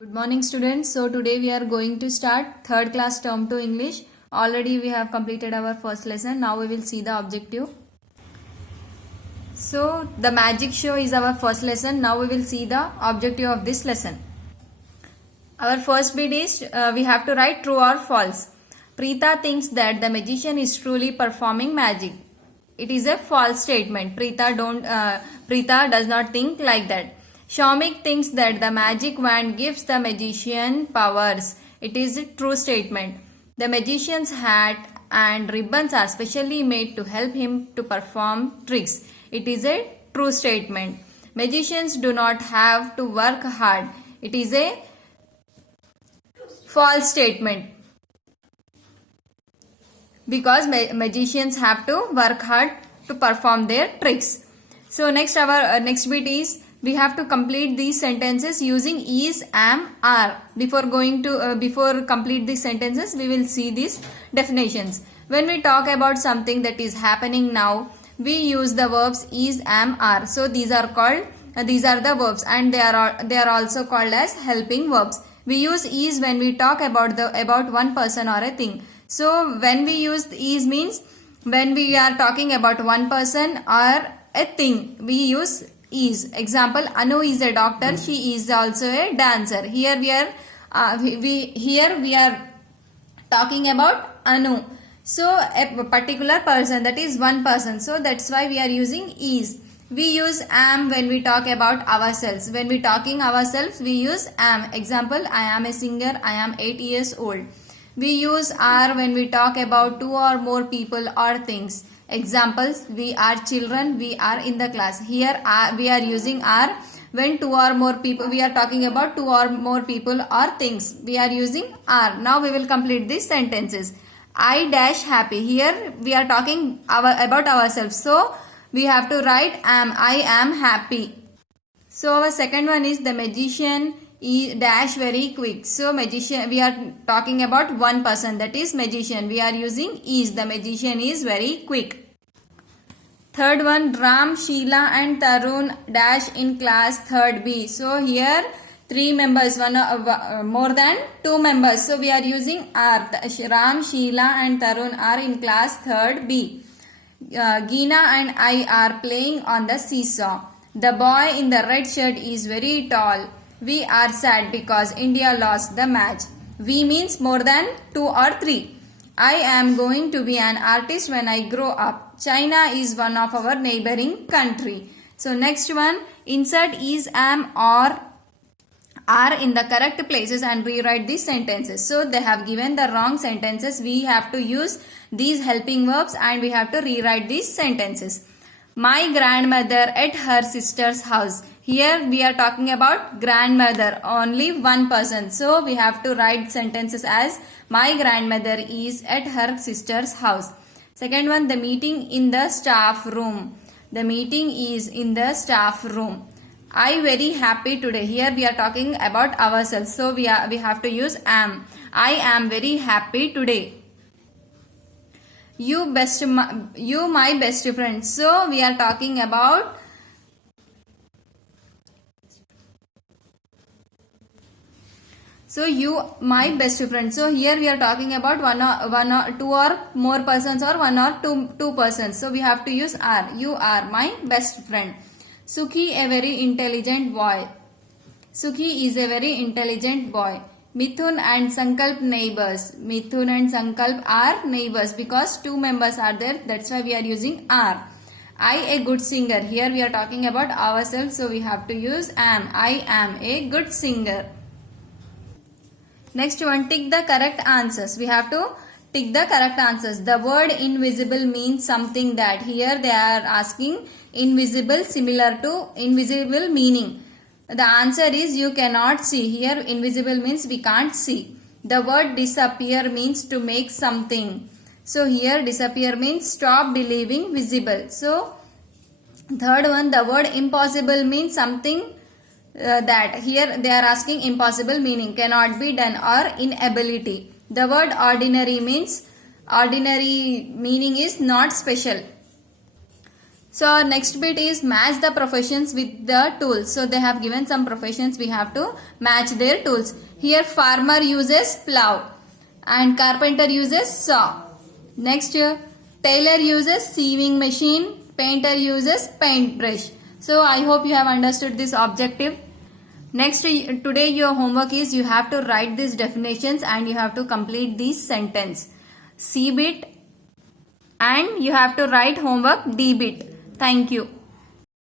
Good morning students. So today we are going to start third class term 2 English. Already we have completed our first lesson. Now we will see the objective. So the magic show is our first lesson. Now we will see the objective of this lesson. Our first bit is we have to write true or false. Preeta thinks that the magician is truly performing magic. It is a false statement. Preeta does not think like that. Shaumik thinks that the magic wand gives the magician powers. It is a true statement. The magician's hat and ribbons are specially made to help him to perform tricks. It is a true statement. Magicians do not have to work hard. It is a false statement. Because magicians have to work hard to perform their tricks. So our next bit is we have to complete these sentences using is, am, are. Before complete these sentences, we will see these definitions. When we talk about something that is happening now, we use the verbs is, am, are. So these are the verbs, and they are also called as helping verbs. We use is when we talk about one person or a thing. So when we use is means when we are talking about one person or a thing, we use is. Example: Anu is a doctor. She is also a dancer. Here we are talking about Anu. So a particular person, that is one person. So that's why we are using is. We use am when we talk about ourselves. When we talking ourselves, we use am. Example: I am a singer. I am 8 years old. We use are when we talk about two or more people or things. Examples: we are children, we are in the class. Here we are using are when two or more people, we are talking about two or more people or things. We are using are. Now we will complete these sentences. I dash happy. Here we are talking about ourselves. So we have to write am. I am happy. So our second one is the magician dash very quick. So magician, we are talking about one person, that is magician. We are using is. The magician is very quick. Third one, Ram, Sheila and Tarun dash in class third B. So here three members, more than two members. So we are using are. Ram, Sheila and Tarun are in class third B. Geena and I are playing on the seesaw. The boy in the red shirt is very tall. We are sad because India lost the match. We means more than two or three. I am going to be an artist when I grow up. China is one of our neighboring country. So next one, insert is, am or are in the correct places and rewrite these sentences. So they have given the wrong sentences. We have to use these helping verbs and we have to rewrite these sentences. My grandmother at her sister's house. Here we are talking about grandmother, only one person. So we have to write sentences as my grandmother is at her sister's house. Second one, the meeting in the staff room. The meeting is in the staff room. I very happy today. Here we are talking about ourselves. So we have to use am. I am very happy today. You my best friend. So we are talking about you my best friend. So here we are talking about one or two or more persons or one or two persons. So we have to use are. You are my best friend. Sukhi, a very intelligent boy. Sukhi is a very intelligent boy. Mithun and Sankalp neighbors. Mithun and Sankalp are neighbors because two members are there. That's why we are using are. I a good singer. Here we are talking about ourselves. So we have to use am. I am a good singer. Next one, tick the correct answers. We have to tick the correct answers. The word invisible means something that. Here they are asking invisible similar to invisible meaning. The answer is you cannot see. Here invisible means we can't see. The word disappear means to make something. So here disappear means stop believing visible. So third one, the word impossible means something that. Here they are asking impossible meaning, cannot be done or inability. The word ordinary means ordinary meaning is not special. So our next bit is match the professions with the tools. So they have given some professions, we have to match their tools. Here farmer uses plow and carpenter uses saw. Next here tailor uses sewing machine, painter uses paintbrush. So I hope you have understood this objective. Next, today your homework is you have to write these definitions and you have to complete this sentence. C bit and you have to write homework D bit. Thank you.